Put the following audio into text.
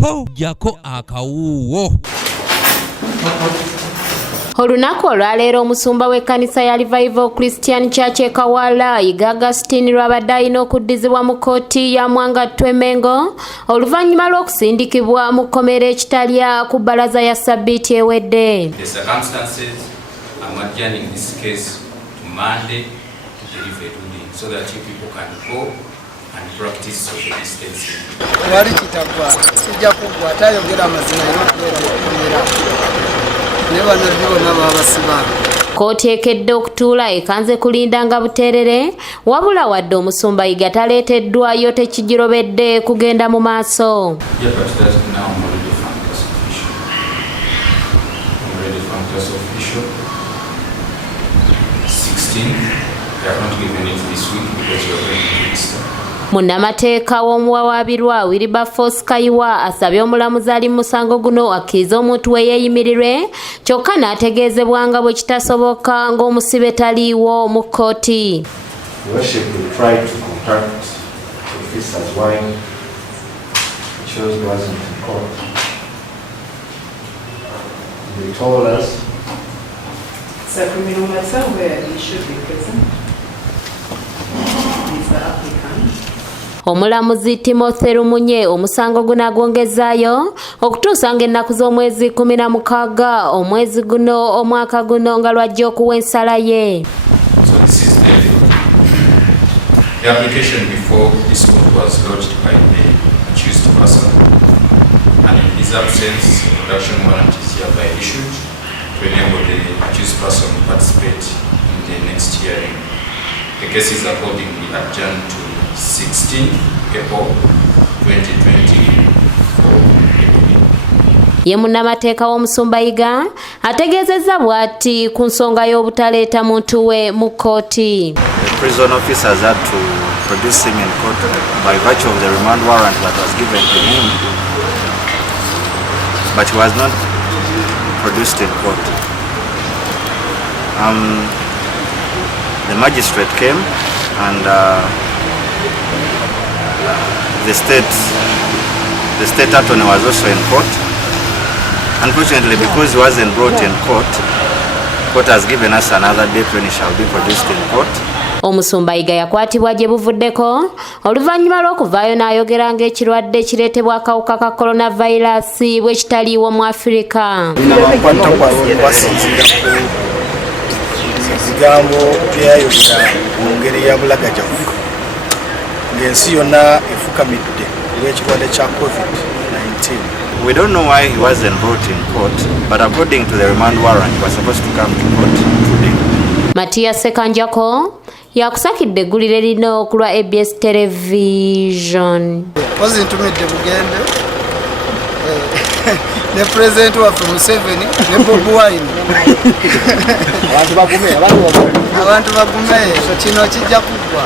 po jako akawuwo. Olunaku olwaleero omusumba w'ekkanisa ya Revival Christian Church e Kawala Yiga lwabadde alina okuddizibwa mu kkooti ya Mwangattwe Mengo oluvannyuma lw'okusindikibwa mu kkomera ekitalya ku bbalaza ya Ssabbiiti ewedde. The circumstances are adjourning this case to Monday to deliver it so that you people can go and practice social distancing. Wali kitagwa sijja kugwa atayogera amazina y'okkomera. Kkooti ekedde okutuula ekanze kulindanga buteerere wabula wadde omusumba Yiga taleeteddwayo tekigirobedde kugenda mu maaso. Munnamateeka w'omuwawaabirwa Wilberforce Kayiwa asabye omulamuzi ali mu musango guno akkirize omuntu we yeeyimirirwe kyokka n'ategeezebwa nga bwe kitasoboka ng'omusibe taliiwo mu kkooti. Omulamuzi Timothy Lumunye omusango guno agwongezaayo okutuusa ng'ennaku z'omwezi 16 omwezi guno omwaka guno nga lwajja okuwa ensala ye. The application before this court was lodged by the accused person, and in his absence, a production warrant is hereby issued to enable the accused person to participate in the next hearing. The case is accordingly adjourned to 16 April 2020. Ye munnamateeka w'omusumba Yiga ategeezezza bw'ati ku nsonga y'obutaleeta muntu we mu kkooti. The prison officers had to produce him in court by virtue of the remand warrant that was given to him, but he was not produced in court. The magistrate came and the state attorney was also in court. Unfortunately, because he wasn't brought in court has given us another date when he shall be produced in court. Omusumba Yiga yakwatibwa gye buvuddeko oluvannyuma lw'okuvaayo n'ayogera ng'ekirwadde kireetebwa akawuka ka coronavirus bwe kitaliiwo mu Afirika. Ebigambo byayogera mu ngeri ya bulagajavu ng'ensi yonna efukamidde olw'ekirwadde kya COVID-19. We don't know why he wasn't brought in court, but according to the remand warrant, he was supposed to come to court today. Matias Sekanjako yakusakidde eggulire lino ku lwa ABS Television. Wazintumidde bugende ne President waffe Museveni ne Bobi Wine. Abantu bagume kino kijja kuggwa.